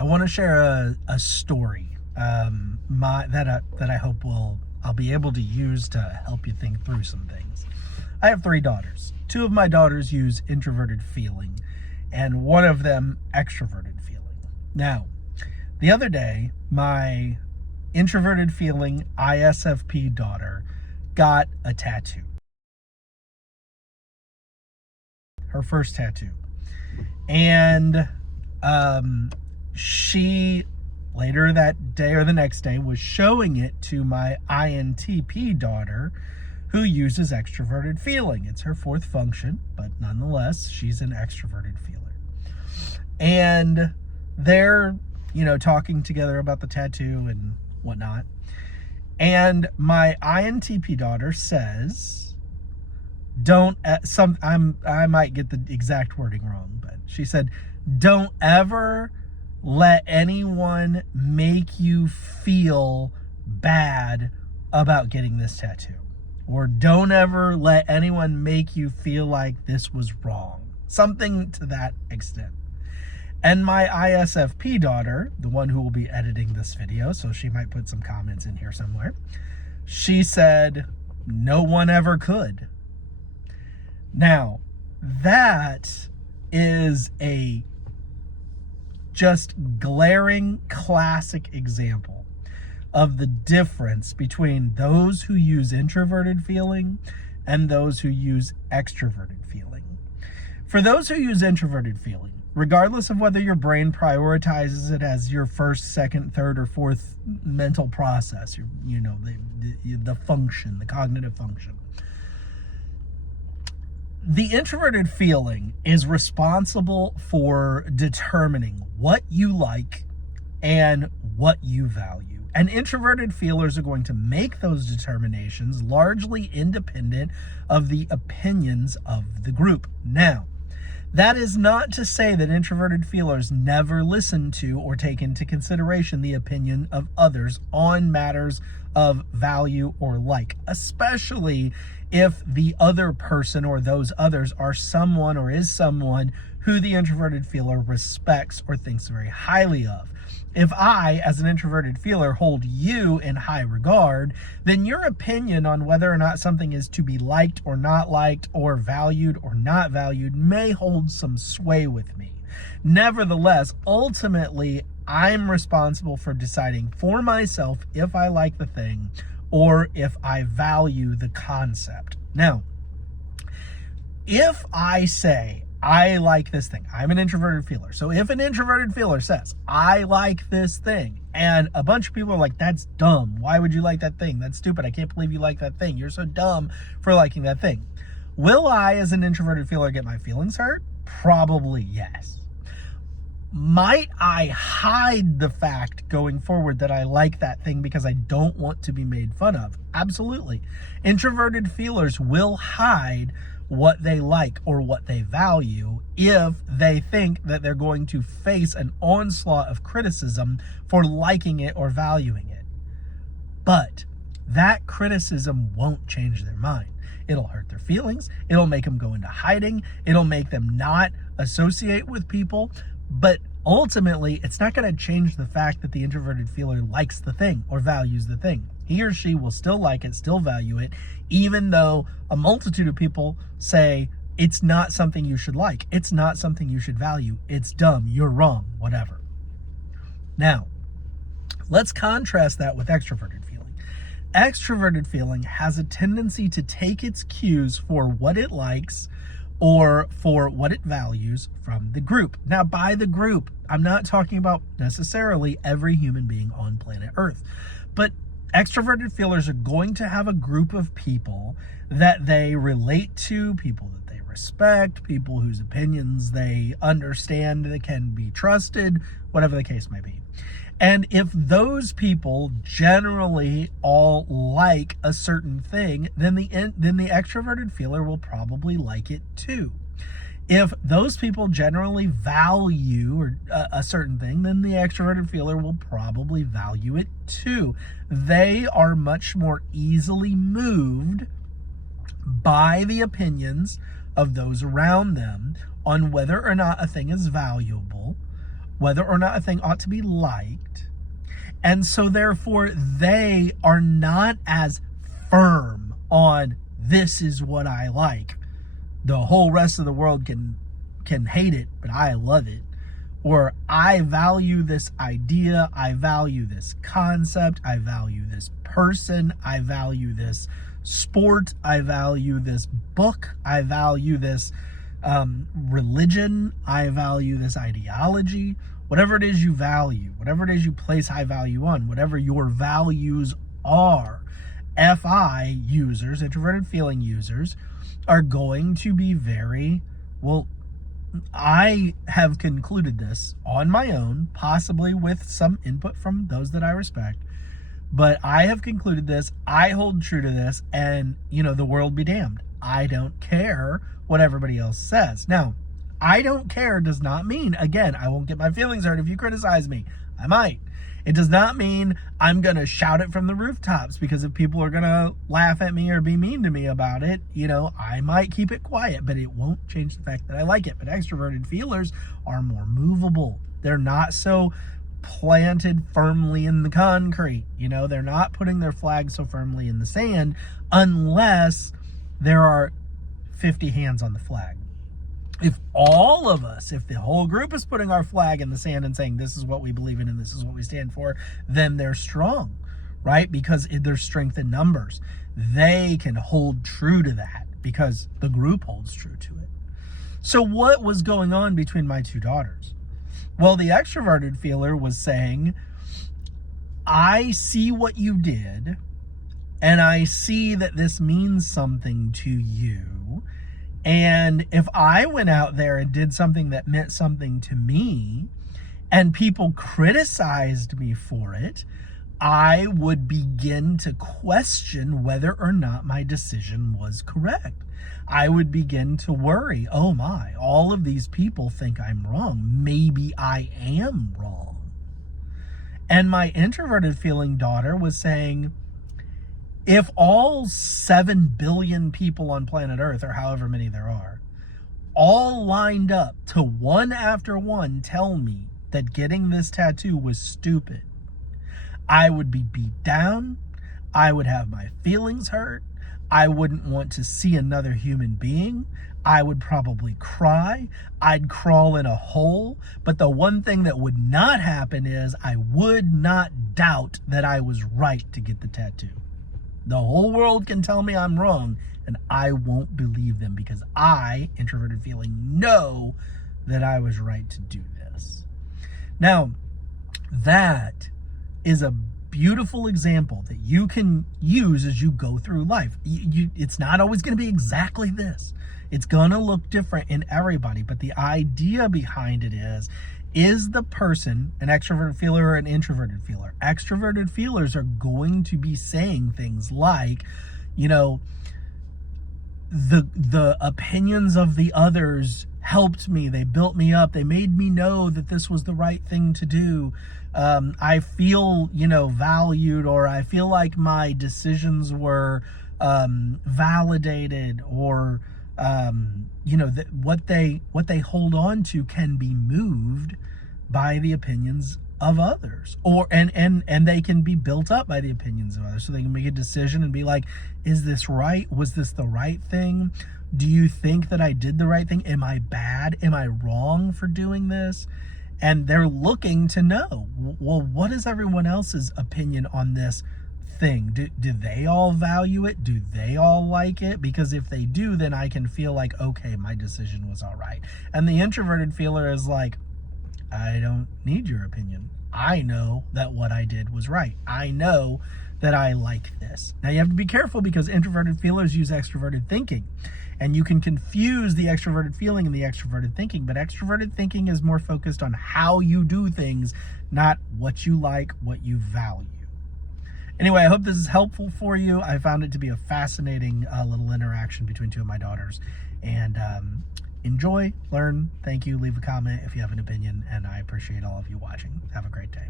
I want to share a story that I hope I'll be able to use to help you think through some things. I have 3 daughters. 2 of my daughters use introverted feeling, and one of them extroverted feeling. Now, the other day, my introverted feeling ISFP daughter got a tattoo. Her first tattoo. And she later that day or the next day was showing it to my INTP daughter, who uses extroverted feeling. It's her 4th function, but nonetheless, she's an extroverted feeler. And they're, talking together about the tattoo and whatnot. And my INTP daughter says, I might get the exact wording wrong, but she said, don't ever let anyone make you feel bad about getting this tattoo. Or don't ever let anyone make you feel like this was wrong. Something to that extent. And my ISFP daughter, the one who will be editing this video, so she might put some comments in here somewhere, she said, no one ever could. Now, that is a just glaring classic example of the difference between those who use introverted feeling and those who use extroverted feeling. For those who use introverted feeling, regardless of whether your brain prioritizes it as your 1st, 2nd, 3rd, or 4th mental process, the function, the cognitive function, the introverted feeling is responsible for determining what you like and what you value. And introverted feelers are going to make those determinations largely independent of the opinions of the group. Now, that is not to say that introverted feelers never listen to or take into consideration the opinion of others on matters of value or like, especially if the other person or those others are someone or is someone who the introverted feeler respects or thinks very highly of. If I, as an introverted feeler, hold you in high regard, then your opinion on whether or not something is to be liked or not liked, or valued or not valued, may hold some sway with me. Nevertheless, ultimately, I'm responsible for deciding for myself if I like the thing or if I value the concept. Now, if I say, I like this thing, I'm an introverted feeler. So if an introverted feeler says, I like this thing, and a bunch of people are like, that's dumb. Why would you like that thing? That's stupid. I can't believe you like that thing. You're so dumb for liking that thing. Will I, as an introverted feeler, get my feelings hurt? Probably yes. Might I hide the fact going forward that I like that thing because I don't want to be made fun of? Absolutely. Introverted feelers will hide what they like or what they value if they think that they're going to face an onslaught of criticism for liking it or valuing it. But that criticism won't change their mind. It'll hurt their feelings. It'll make them go into hiding. It'll make them not associate with people. But ultimately, it's not going to change the fact that the introverted feeler likes the thing or values the thing. He or she will still like it, still value it, even though a multitude of people say it's not something you should like. It's not something you should value. It's dumb. You're wrong. Whatever. Now, let's contrast that with extroverted feeling. Extroverted feeling has a tendency to take its cues for what it likes or for what it values from the group. Now, by the group, I'm not talking about necessarily every human being on planet Earth, but extroverted feelers are going to have a group of people that they relate to, people that they respect, people whose opinions they understand that can be trusted, whatever the case may be. And if those people generally all like a certain thing, then the extroverted feeler will probably like it too. If those people generally value a certain thing, then the extroverted feeler will probably value it too. They are much more easily moved by the opinions of those around them on whether or not a thing is valuable whether or not a thing ought to be liked. And so therefore they are not as firm on this is what I like. The whole rest of the world can hate it, but I love it. Or I value this idea, I value this concept, I value this person, I value this sport, I value this book, I value this religion, I value this ideology. Whatever it is you value, whatever it is you place high value on, whatever your values are, FI users, introverted feeling users, are going to be very, well, I have concluded this on my own, possibly with some input from those that I respect, but I have concluded this, I hold true to this, and, the world be damned. I don't care what everybody else says. Now, I don't care does not mean, again, I won't get my feelings hurt if you criticize me. I might. It does not mean I'm going to shout it from the rooftops, because if people are going to laugh at me or be mean to me about it, I might keep it quiet, but it won't change the fact that I like it. But extroverted feelers are more movable. They're not so planted firmly in the concrete. They're not putting their flag so firmly in the sand unless there are 50 hands on the flag. If all of us, if the whole group is putting our flag in the sand and saying this is what we believe in and this is what we stand for, then they're strong, right? Because there's strength in numbers. They can hold true to that because the group holds true to it. So what was going on between my two daughters? Well, the extroverted feeler was saying, I see what you did, and I see that this means something to you. And if I went out there and did something that meant something to me, and people criticized me for it, I would begin to question whether or not my decision was correct. I would begin to worry, oh my, all of these people think I'm wrong. Maybe I am wrong. And my introverted feeling daughter was saying, if all 7 billion people on planet Earth, or however many there are, all lined up to one after one tell me that getting this tattoo was stupid, I would be beat down, I would have my feelings hurt, I wouldn't want to see another human being, I would probably cry, I'd crawl in a hole, but the one thing that would not happen is I would not doubt that I was right to get the tattoo. The whole world can tell me I'm wrong, and I won't believe them because I, introverted feeling, know that I was right to do this. Now, that is a beautiful example that you can use as you go through life. It's not always going to be exactly this. It's going to look different in everybody, but the idea behind it is the person an extroverted feeler or an introverted feeler? Extroverted feelers are going to be saying things like, the opinions of the others helped me, they built me up, they made me know that this was the right thing to do. I feel, valued, or I feel like my decisions were validated, or that what they hold on to can be moved by the opinions of others, or and they can be built up by the opinions of others, so they can make a decision and be like, is this right? Was this the right thing? Do you think that I did the right thing? Am I bad? Am I wrong for doing this? And they're looking to know, well, what is everyone else's opinion on this thing? Do they all value it? Do they all like it? Because if they do, then I can feel like, okay, my decision was all right. And the introverted feeler is like, I don't need your opinion. I know that what I did was right. I know that I like this. Now you have to be careful because introverted feelers use extroverted thinking. And you can confuse the extroverted feeling and the extroverted thinking, but extroverted thinking is more focused on how you do things, not what you like, what you value. Anyway, I hope this is helpful for you. I found it to be a fascinating little interaction between two of my daughters. And enjoy, learn, thank you, leave a comment if you have an opinion, and I appreciate all of you watching. Have a great day.